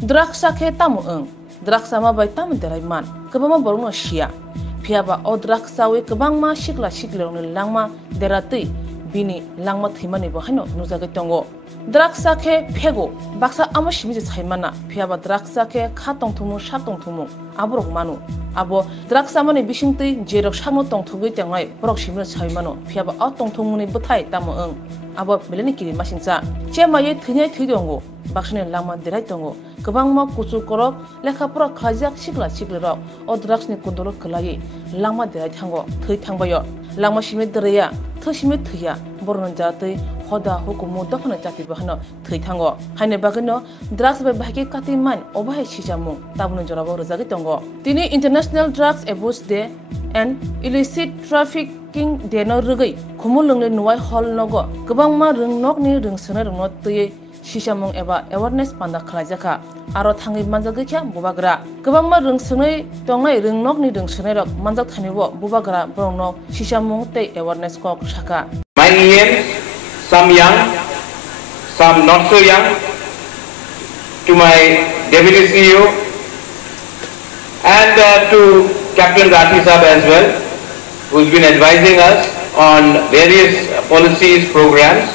Draksa ke tamu draksa ma bai tamu derai man kebama borno shia phiaba o draksa we kebang ma shikla shiklong langma derati bini langma thimani bo hano nujaga tongo draksa ke phego baksa amashimi je chaimana phiaba draksa ke khatong thumu satong thumu aborok manu abo draksa mani bisingtui jerok samo tong thugui tengai borok simno chaimano phiaba o tong thumuni buthai tamu abo beleni kiri masingsa chemaye thine thidongo baksane langma derai tongo kebangma kuchu korok lekha pura khajak sikla siklero o dragsni kundolo khlai langma derai thango thoi thangbayo langma simi dereya thosimi thuya bornon jatui hoda hukumu dafana jati bahano thoi thango haine bagino drugs bai bahki kati man obai sijamu tabunu jorabo rozagi tongo tini International Drugs Abuse Day and Illicit Trafficking Day no rugai khumulungne nuai hol nogo kebangma rungnok ni rungsona rungno tui sisamung eba awareness panda khlajaka aro thangi manjagi kya bubagra kebangma rungsonai tongai rungnok ni rungsonai rok manjak thanibo bubagra borno sisamung tei awareness kok saka my EMs, some young, some not so young, to my Deputy CEO and to Captain Rathi Sahab as well, who's been advising us on various policies, programs.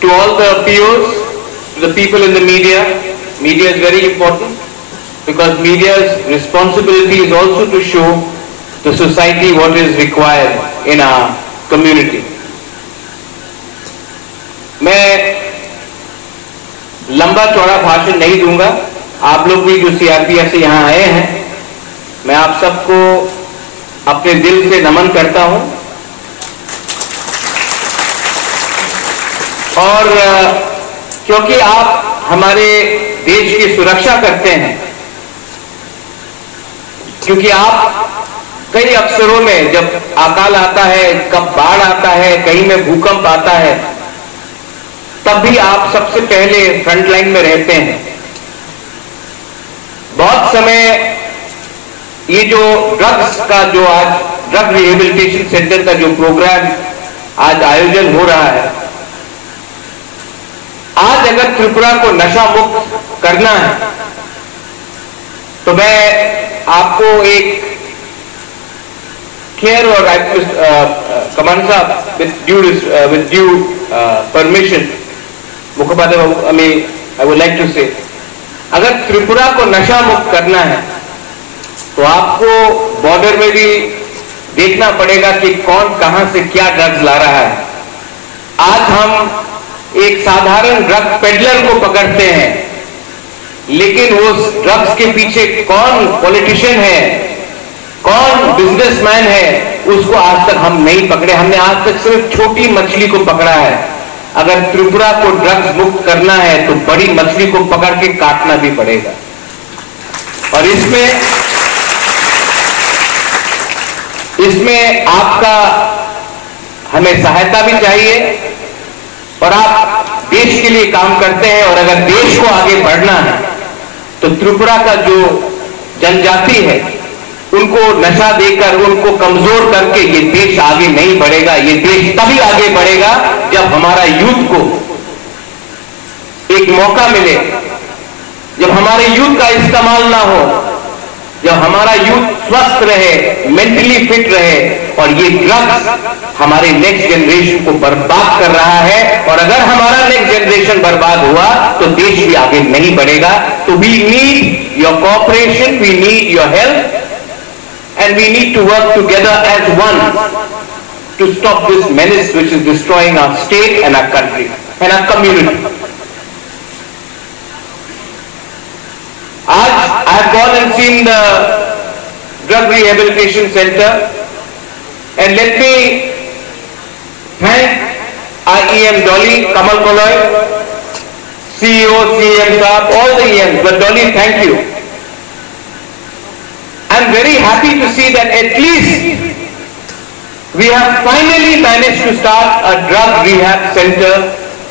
To all the POs, to the people in the media is very important because media's responsibility is also to show the society what is required in our community. मैं लंबा चौड़ा भाषण नहीं दूंगा, आप लोग भी जो CRPF से यहाँ आए हैं, मैं आप सबको अपने दिल से नमन करता हूँ और क्योंकि आप हमारे देश की सुरक्षा करते हैं, क्योंकि आप कई अवसरों में जब अकाल आता है, कब बाढ़ आता है, कहीं में भूकंप आता है, तब भी आप सबसे पहले फ्रंट लाइन में रहते हैं। बहुत समय ये जो ड्रग्स का जो आज ड्रग रिहेबिलिटेशन सेंटर का जो प्रोग्राम आज आयोजन हो रहा है, आज अगर त्रिपुरा को नशा मुक्त करना है तो मैं आपको एक केयर और कमांड साहब with due permission, मुखपात्र I would like to say, अगर त्रिपुरा को नशा मुक्त करना है तो आपको बॉर्डर में भी देखना पड़ेगा कि कौन कहां से क्या ड्रग्स ला रहा है। आज हम एक साधारण ड्रग पेडलर को पकड़ते हैं, लेकिन उस ड्रग्स के पीछे कौन पॉलिटिशियन है, कौन बिजनेसमैन है, उसको आज तक हम नहीं पकड़े। हमने आज तक सिर्फ छोटी मछली को पकड़ा है। अगर त्रिपुरा को ड्रग्स मुक्त करना है तो बड़ी मछली को पकड़ के काटना भी पड़ेगा और इसमें आपका हमें सहायता भी चाहिए और आप देश के लिए काम करते हैं और अगर देश को आगे बढ़ना है तो त्रिपुरा का जो जनजाति है उनको नशा देकर उनको कमजोर करके ये देश आगे नहीं बढ़ेगा। ये देश तभी आगे बढ़ेगा जब हमारा यूथ को एक मौका मिले, जब हमारे यूथ का इस्तेमाल ना हो, जब हमारा यूथ स्वस्थ रहे, मेंटली फिट रहे और ये ड्रग्स हमारे नेक्स्ट जनरेशन को बर्बाद कर रहा है और अगर हमारा नेक्स्ट जनरेशन बर्बाद हुआ तो देश भी आगे नहीं बढ़ेगा। तो we need your cooperation, we need your help and we need to work together as one to stop this menace which is destroying our state and our country and our community. I have gone and seen the drug rehabilitation center and let me thank our EM Dolly, Kamal Koloy, CEO, CM Saab, all the EMs, but Dolly, thank you. I'm very happy to see that at least we have finally managed to start a drug rehab center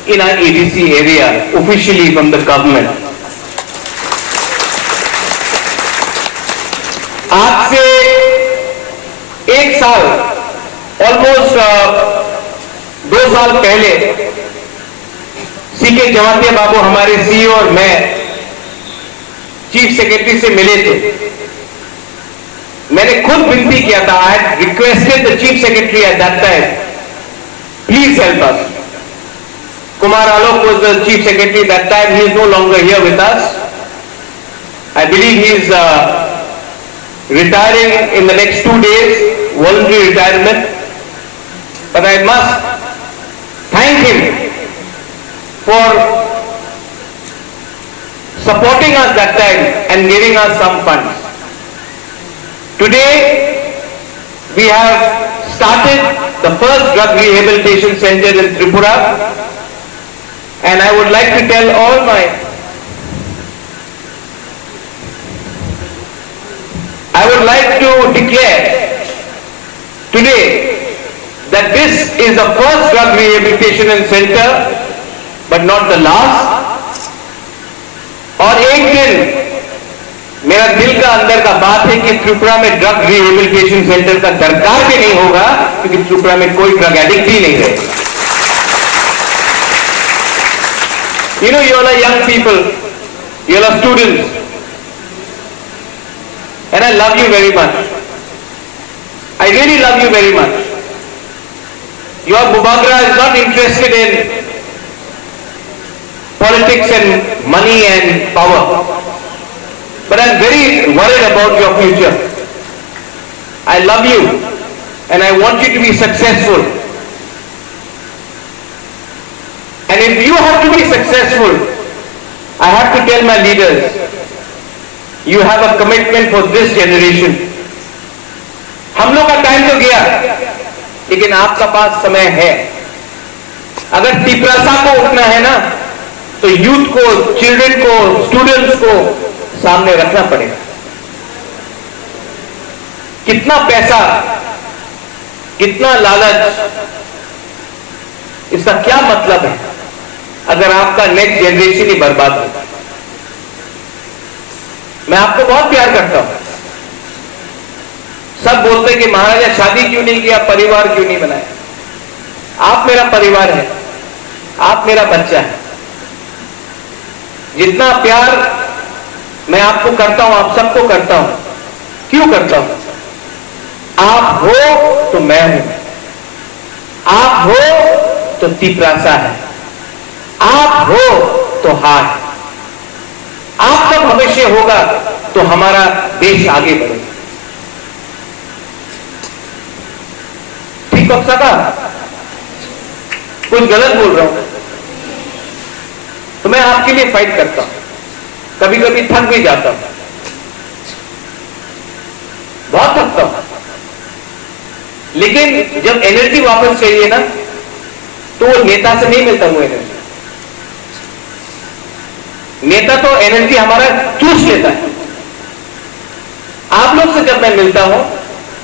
in our ADC area officially from the government. आज से एक साल, almost 2 साल पहले C K Jamatia बाबू हमारे CEO और मैं chief secretary से मिले थे, मैंने खुद विनती किया था, I had requested the chief secretary at that time, please help us. Kumar Alok was the chief secretary that time. He is no longer here with us. I believe he is retiring in the next 2 days, voluntary retirement. But I must thank him for supporting us that time and giving us some funds. Today we have started the first drug rehabilitation center in Tripura. And I would like to tell all I would like to declare today that this is the first drug rehabilitation center, but not the last. और एक दिन मेरा दिल का अंदर का बात है कि त्रिपुरा में ड्रग रिहेबिलिटेशन सेंटर का दरकार भी नहीं होगा, क्योंकि त्रिपुरा में कोई ड्रग एडिक्ट ही नहीं है. You know, you all are young people, you all are students, and I love you very much. I really love you very much. Your Bubagra is not interested in politics and money and power, but I'm very worried about your future. I love you and I want you to be successful. And if you have to be successful, I have to tell my leaders, you have a commitment for this generation. हम लोग का time तो गया, लेकिन आपका पास समय है. अगर तिपरासा को उठना है ना, तो यूथ को, चिल्ड्रन को, स्टूडेंट्स को सामने रखना पड़ेगा. कितना पैसा, कितना लालच, इसका क्या मतलब है अगर आपका नेक्स्ट जनरेशन ही बर्बाद हो. मैं आपको बहुत प्यार करता हूं. सब बोलते हैं कि महाराजा शादी क्यों नहीं किया, परिवार क्यों नहीं बनाया. आप मेरा परिवार है, आप मेरा बच्चा है. जितना प्यार मैं आपको करता हूं, आप सबको करता हूं. क्यों करता हूं? आप हो तो मैं हूं, आप हो तो तिपरासा है, आप हो तो हार. आपका भविष्य होगा तो हमारा देश आगे बढ़ेगा. ठीक हो सका? कुछ गलत बोल रहा हूं तो मैं आपके लिए फाइट करता हूं. कभी कभी थक भी जाता हूं, बहुत थकता हूं, लेकिन जब एनर्जी वापस चाहिए ना, तो वो नेता से नहीं मिलता. वो एनर्जी, नेता तो एनर्जी हमारा चूस लेता है. आप लोग से जब मैं मिलता हूं,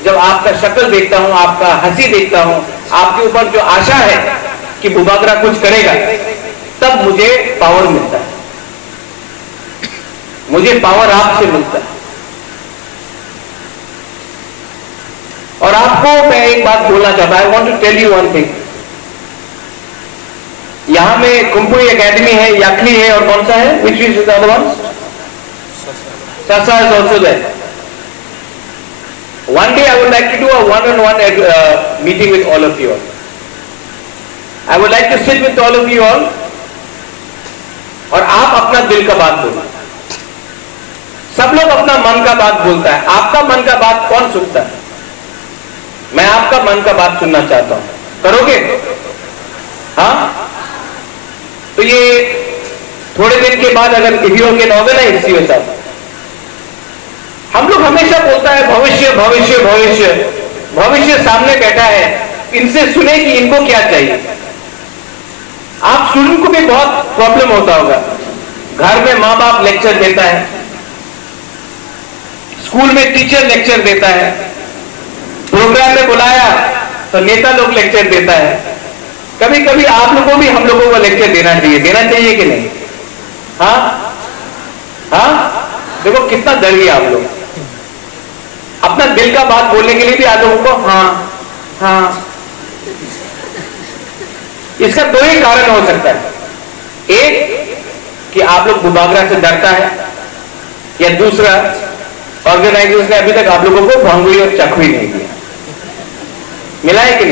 जब आपका शक्ल देखता हूं, आपका हंसी देखता हूं, आपके ऊपर जो आशा है कि बुबागरा कुछ करेगा, तब मुझे पावर मिलता है. मुझे पावर आपसे मिलता है. और आपको मैं एक बात बोलना चाहता हूं. I want to tell you one thing. यहां में कुंपुई एकेडमी है, याकली है, और कौन सा है, which is the other one? Sasa is also there. One day I would like to do a one-on-one meeting with all of you all. I would like to sit with all of you all, और आप अपना दिल का बात बोलो. सब लोग अपना मन का बात बोलता है, आपका मन का बात कौन सुनता है? मैं आपका मन का बात सुनना चाहता हूं. करोगे? हाँ? तो ये थोड़े दिन के बाद अगर if you can organise yourself, हम लोग हमेशा बोलता है भविष्य भविष्य भविष्य. भविष्य सामने बैठा है, इनसे सुने कि इनको क्या चाहिए. आप स्टूडेंट को भी बहुत प्रॉब्लम होता होगा. घर में माँ बाप लेक्चर देता है, स्कूल में टीचर लेक्चर देता है, प्रोग्राम में बुलाया तो नेता लोग लेक्चर देता है. कभी कभी आप लोगों भी हम लोगों को लेक्चर देना चाहिए कि नहीं? हाँ हाँ, देखो कितना डर गया आप लोग. अपना दिल का बात बोलने के लिए भी आप लोगों को हाँ हाँ. इसका दो ही कारण हो सकता है. एक कि आप लोग बुबागरा से डरता है, या दूसरा ऑर्गेनाइजर्स ने अभी तक आप लोगों को भांगुई और चखुई नहीं दिया। मिला है कि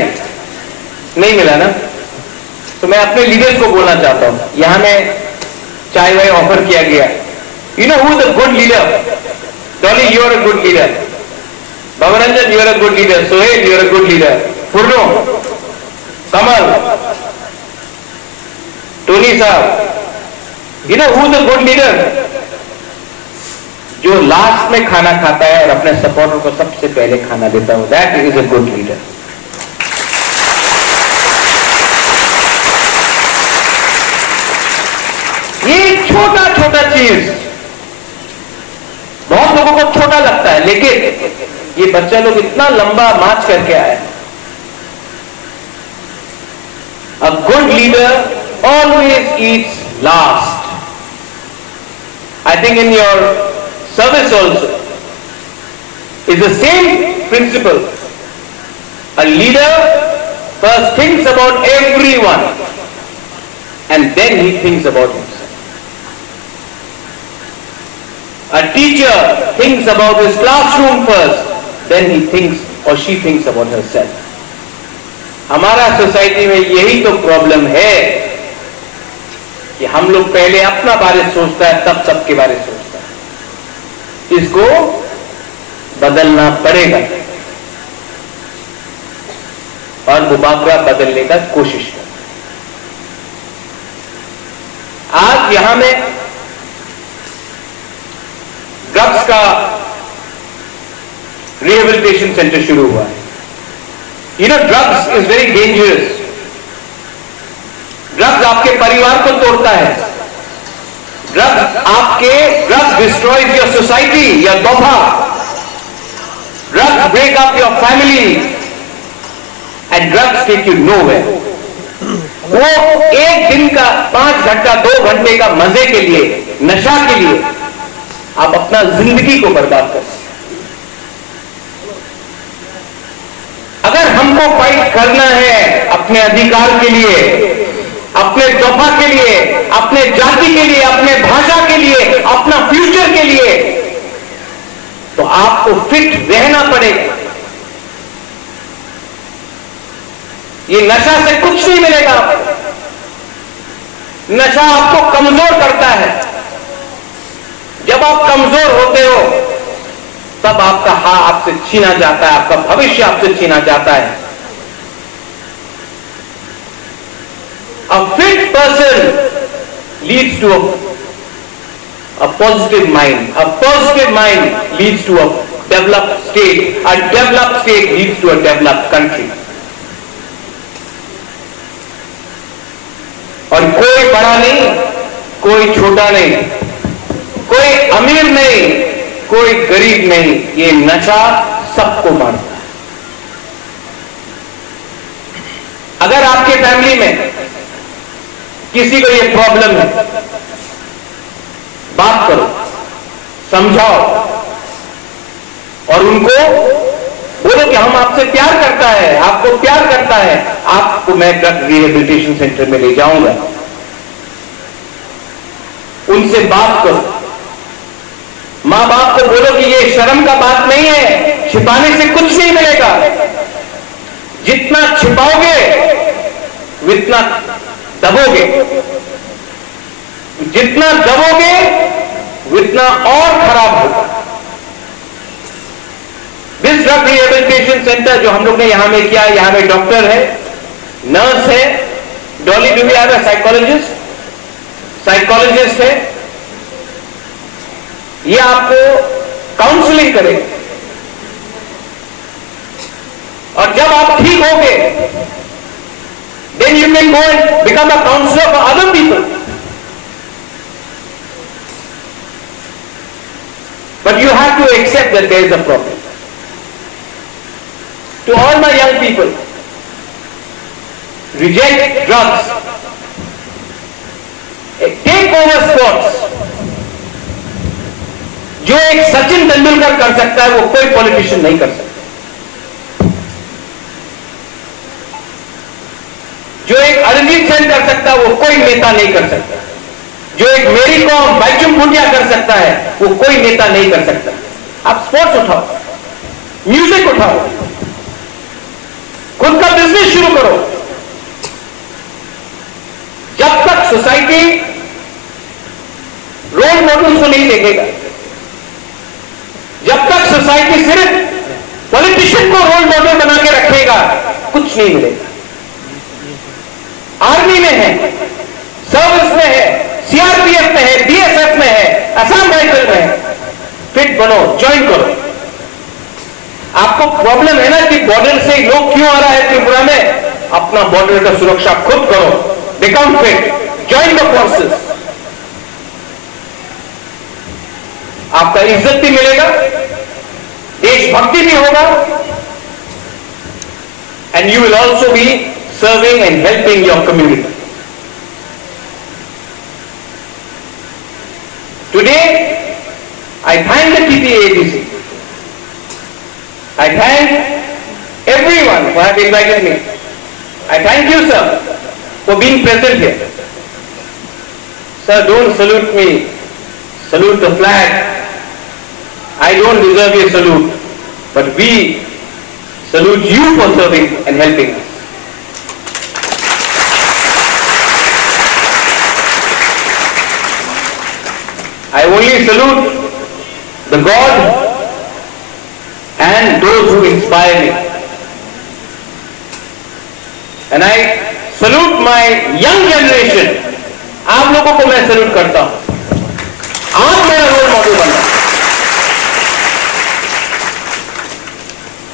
नहीं मिला ना? तो मैं अपने लीडर्स को बोलना चाहता हूं, यहां में चाय वाय ऑफर किया गया। You know who is a good leader? Dolly, you are a good leader. Bhavranjan, you are a good leader. Sohail, you are a good leader. Purno, Kamal, Tony साहब, you know who is a good leader? जो last में खाना खाता है और अपने supporter को सबसे पहले खाना देता हो, that is a good leader. ये छोटा छोटा चीज बहुत लोगों को छोटा लगता है, लेकिन ये बच्चा लोग इतना लंबा मार्च करके आए। अ good leader always Yeats last. I think in your service also is the same principle. A leader first thinks about everyone and then he thinks about himself. A teacher thinks about his classroom first, then he thinks or she thinks about herself. हमारा society में यही तो problem है कि हम लोग पहले अपना बारे सोचता है, तब सबके बारे सोचता है। इसको बदलना पड़ेगा और मुबाकरा बदलने का कोशिश कर। आज यहां में ड्रग्स का रिहेबिलिटेशन सेंटर शुरू हुआ है। You know drugs is very dangerous. Drugs आपके परिवार को तोड़ता है। Drugs destroys your society, your दोफा। Drugs break up your family and drugs take you nowhere. वो एक दिन का 5 घंटा 2 घंटे का मजे के लिए, नशा के लिए आप अपना जिंदगी को बर्बाद कर। अगर हमको फाइट करना है अपने अधिकार के लिए, अपने दफा के लिए, अपने जाति के लिए, अपने भाषा के लिए, अपना फ्यूचर के लिए, तो आपको फिट रहना पड़ेगा। ये नशा से कुछ नहीं मिलेगा। नशा आपको कमजोर करता है। जब आप कमजोर होते हो तब आपका आपसे छीना जाता है, आपका भविष्य आपसे छीना जाता है। A fit person leads to a positive mind. A positive mind leads to a developed state. A developed state leads to a developed country. और कोई बड़ा नहीं, कोई छोटा नहीं, कोई अमीर नहीं, कोई गरीब नहीं, ये नशा सबको मारता है। अगर आपके फैमिली में किसी को ये प्रॉब्लम है, बात करो, समझाओ और उनको बोलो कि हम आपसे प्यार करता है, आपको प्यार करता है, आपको मैं ड्रग रिहेबिलिटेशन सेंटर में ले जाऊंगा। उनसे बात करो। मां बाप को बोलो कि ये शर्म का बात नहीं है, छिपाने से कुछ नहीं मिलेगा। जितना छिपाओगे उतना दबोगे, जितना दबोगे उतना और खराब होगा। दिस ड्रग रिहेबिलिटेशन सेंटर जो हम लोग ने यहां में किया, यहां में डॉक्टर है, नर्स है, डॉली do we have a psychologist है। ये आपको काउंसलिंग करेगा और जब आप ठीक होगे then you can go and become a counselor for other people. But you have to accept that there is a problem. To all my young people, reject drugs. Take over sports. जो एक सचिन तेंदुलकर कर सकता है वो कोई politician नहीं कर सकता। जो एक अरिजीत सिंह कर सकता है वो कोई नेता नहीं कर सकता। जो एक मेरी कॉम बाइचुंग भूटिया कर सकता है वो कोई नेता नहीं कर सकता। आप स्पोर्ट्स उठाओ, म्यूजिक उठाओ, खुद का बिजनेस शुरू करो। जब तक सोसाइटी रोल मॉडल्स को नहीं देखेगा, जब तक सोसाइटी सिर्फ पॉलिटिशियन को रोल मॉडल बना के रखेगा, कुछ नहीं मिलेगा। आर्मी में है, सर्विस में है, सीआरपीएफ में है, बीएसएफ में है, असम राइफल में है, फिट बनो, ज्वाइन करो। आपको प्रॉब्लम है ना कि बॉर्डर से लोग क्यों आ रहा है त्रिपुरा में, अपना बॉर्डर का सुरक्षा खुद करो, become fit, join the forces. आपका इज्जत भी मिलेगा, देशभक्ति भी होगा, and you will also be serving and helping your community. Today, I thank the TPAADC. I thank everyone who have invited me. I thank you, sir, for being present here. Sir, don't salute me. Salute the flag. I don't deserve your salute, but we salute you for serving and helping us. I only salute the God and those who inspire me. And I salute my young generation. आप लोगों को मैं salute करता हूं। आप मेरा role model बनना।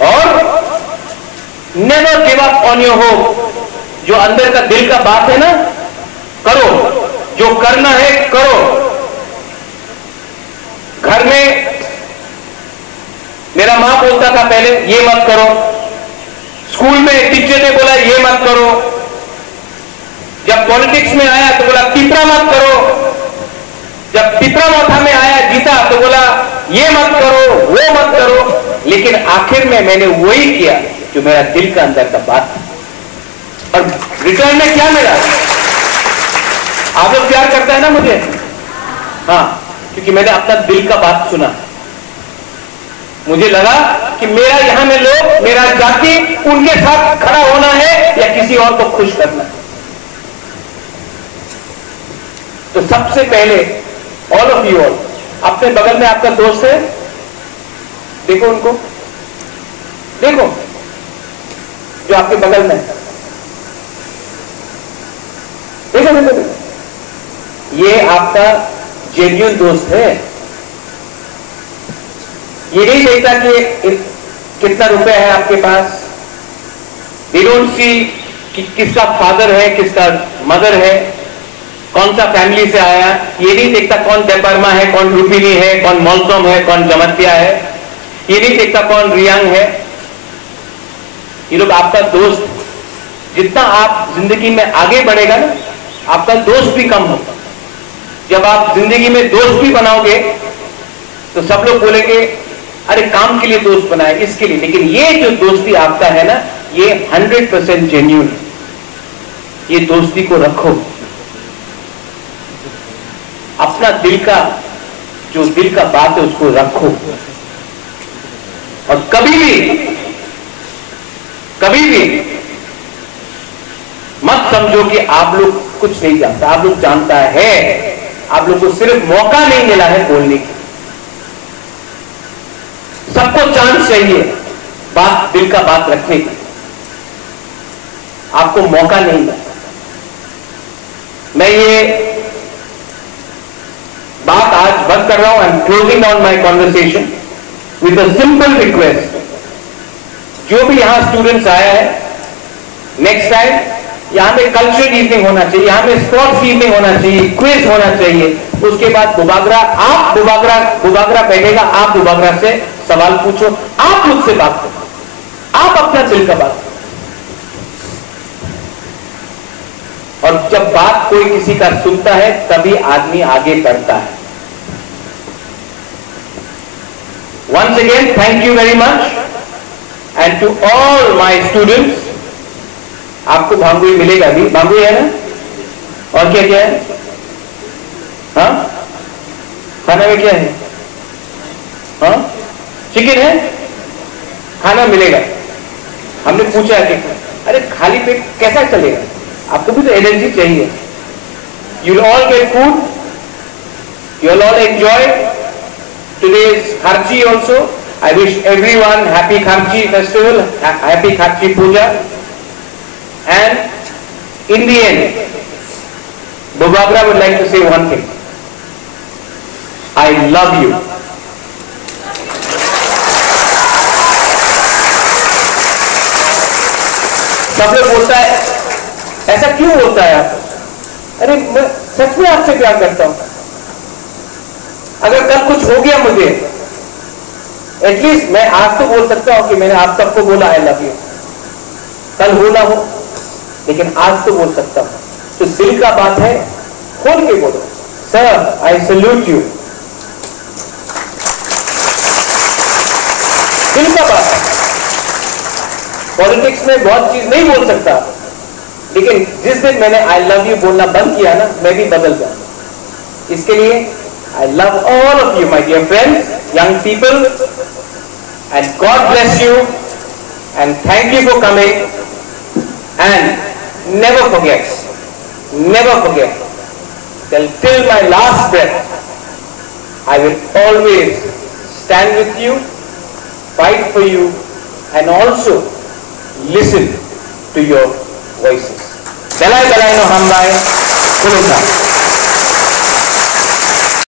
और never give up on your hope. जो अंदर का दिल का बात है ना, करो, जो करना है करो। घर में मेरा मां बोलता था पहले, ये मत करो। स्कूल में टीचर ने बोला ये मत करो। जब पॉलिटिक्स में आया तो बोला पिपरा मत करो। जब पिपरा माथा में आया जीता तो बोला ये मत करो, वो मत करो। लेकिन आखिर में मैंने वही किया जो मेरा दिल का अंदर का बात था। और रिटर्न में क्या मिला? आप लोग प्यार करता है ना मुझे? हाँ, क्योंकि मैंने अपना दिल का बात सुना। मुझे लगा कि मेरा यहां में लोग, मेरा जाति, उनके साथ खड़ा होना है या किसी और को खुश करना है। तो सबसे पहले ऑल ऑफ यू ऑल, अपने बगल में आपका दोस्त है, देखो उनको, देखो जो आपके बगल में है, देखो देखो देखो, ये आपका जेन्युइन दोस्त है। ये नहीं देखता कि कितना रुपए है आपके पास। They don't see कि किसका फादर है, किसका मदर है, कौन सा फैमिली से आया। ये नहीं देखता कौन देपरमा है, कौन रुपिनी है, कौन मौलसोम है, कौन जमतिया है। ये नहीं देखता कौन रियांग है। ये लोग आपका दोस्त, जितना आप जिंदगी में आगे बढ़ेगा ना, आपका दोस्त भी कम होगा। जब आप जिंदगी में दोस्त भी बनाओगे तो सब लोग बोलेंगे अरे काम के लिए दोस्त बनाए, इसके लिए। लेकिन ये जो दोस्ती आपका है ना, ये 100% जेन्युइन है। ये दोस्ती को रखो, अपना दिल का जो दिल का बात है उसको रखो। और कभी भी मत समझो कि आप लोग कुछ नहीं जानता। आप लोग जानता है, आप लोग को सिर्फ मौका नहीं मिला है बोलने की। सबको चांस चाहिए बात, दिल का बात रखने की। आपको मौका नहीं मिला। मैं ये बात आज बंद कर रहा हूं। I am closing down my conversation with a simple request. जो भी यहां स्टूडेंट्स आया है, नेक्स्ट टाइम यहां में कल्चरल इवनिंग होना चाहिए, यहां में स्पोर्ट्स इवनिंग होना चाहिए, क्विज होना चाहिए। उसके बाद बुबागरा, आप बुबागरा बैठेगा, आप बुबागरा से सवाल पूछो, आप मुझसे बात करो, आप अपना दिल का बात करो। और जब बात कोई किसी का सुनता है तभी आदमी आगे बढ़ता है। Once again, thank you very much, and to all my students. आपको भांगुई मिलेगा भी, भांगुई है ना? और क्या क्या है? हाँ, खाना में क्या है? हाँ, चिकन है, खाना मिलेगा। हमने पूछा कि अरे खाली पेट कैसा चलेगा, आपको भी तो एनर्जी चाहिए। You'll all get food, you'll all enjoy today's Kharchi also. I wish everyone happy Kharchi festival, happy Kharchi Puja. And in the end, Bobagra would like to say one thing. I love you. सब लोग बोलता है, ऐसा क्यों होता है आप? अरे मैं सच में आपसे प्यार करता हूं। अगर कल कुछ हो गया मुझे, एटलीस्ट मैं आज तो बोल सकता हूं कि मैंने आप सबको बोला आई लव यू। कल हो ना हो, लेकिन आज तो बोल सकता हूं। तो दिल का बात है, खोल के बोलो, सर आई सल्यूट यू। दिल का बात है। पॉलिटिक्स में बहुत चीज नहीं बोल सकता, लेकिन जिस दिन मैंने आई लव यू बोलना बंद किया ना, मैं भी बदल गया। इसके लिए I love all of you my dear friends, young people, and God bless you and thank you for coming. And never forget till my last breath, I will always stand with you, fight for you, and also listen to your voices. Belai belai no hambai, kulumna.